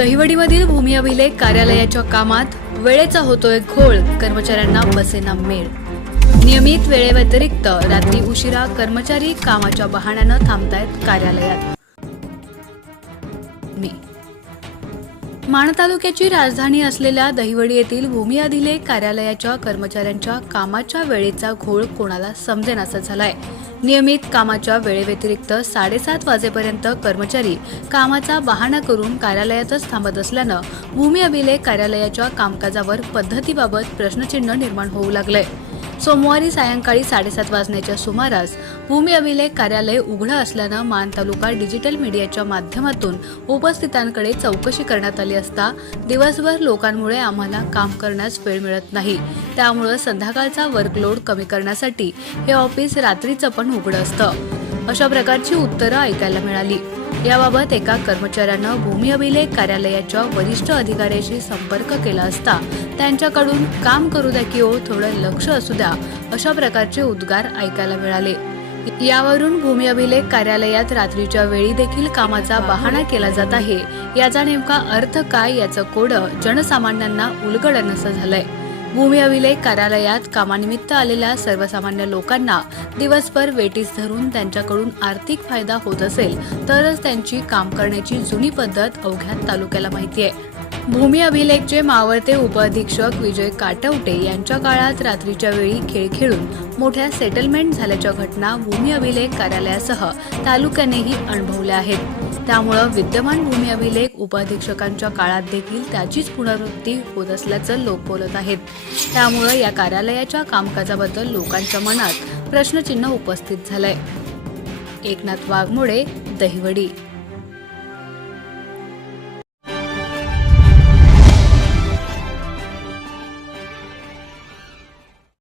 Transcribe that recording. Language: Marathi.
दहिवडीमधील भूमी अभिलेख कार्यालयाच्या कामात वेळेचा होतोय घोळ. कर्मचाऱ्यांना बसेना मेळ. नियमित वेळेव्यतिरिक्त रात्री उशिरा कर्मचारी कामाच्या बहाण्यानं थांबतायत कार्यालयात. माण तालुक्याची राजधानी असलेल्या दहिवडी येथील भूमी अभिलेख कार्यालयाच्या कर्मचाऱ्यांच्या कामाच्या वेळेचा घोळ कोणाला समजेनासा झालाय? नियमित कामाच्या वेळेव्यतिरिक्त साडेसात वाजेपर्यंत कर्मचारी कामाचा बहाणा करून कार्यालयातच थांबत असल्यानं भूमी अभिलेख कार्यालयाच्या कामकाजावर पद्धतीबाबत प्रश्नचिन्ह निर्माण होऊ लागलंय. सोमवारी सायंकाळी साडेसात वाजण्याच्या सुमारास भूमी अभिलेख कार्यालय उघडं असल्यानं मान तालुका डिजिटल मीडियाच्या माध्यमातून उपस्थितांकडे चौकशी करण्यात आली असता दिवसभर लोकांमुळे आम्हाला काम करण्यास वेळ मिळत नाही. त्यामुळं संध्याकाळचा वर्कलोड कमी करण्यासाठी हे ऑफिस रात्रीचं पण उघडं असतं. अशा प्रकारची उत्तरं ऐकायला मिळाली. याबाबत एका कर्मचाऱ्यानं भूमी अभिलेख कार्यालयाच्या वरिष्ठ अधिकाऱ्याशी संपर्क केला असता त्यांच्याकडून काम करू द्या की ओ थोडं लक्ष असू द्या अशा प्रकारचे उद्गार ऐकायला मिळाले. यावरून भूमी अभिलेख कार्यालयात रात्रीच्या वेळी देखील कामाचा बहाणा केला जात आहे. याचा नेमका अर्थ काय याचं कोडं जनसामान्यांना उलगडणसं झालंय. भूमी अभिलेख कार्यालयात कामानिमित्त आलेल्या सर्वसामान्य लोकांना दिवसभर वेटीस धरून त्यांच्याकडून आर्थिक फायदा होत असेल तरच त्यांची काम करण्याची जुनी पद्धत अवघ्या तालुक्याला माहिती आहे. भूमी अभिलेखचे मावळते उपअधीक्षक विजय काटवटे यांच्या काळात रात्रीच्या वेळी खेळ खेळून मोठ्या सेटलमेंट झाल्याच्या घटना भूमी अभिलेख कार्यालयासह तालुक्यानेही अनुभवल्या आहेत. त्यामुळं विद्यमान भूमी अभिलेख उपाधीक्षकांच्या काळात देखील त्याचीच पुनरावृत्ती होत असल्याचं लोक बोलत आहेत. त्यामुळं या कार्यालयाच्या कामकाजाबद्दल लोकांच्या मनात प्रश्नचिन्ह उपस्थित झालंय. एकनाथ वाघमोडे दहिवडी.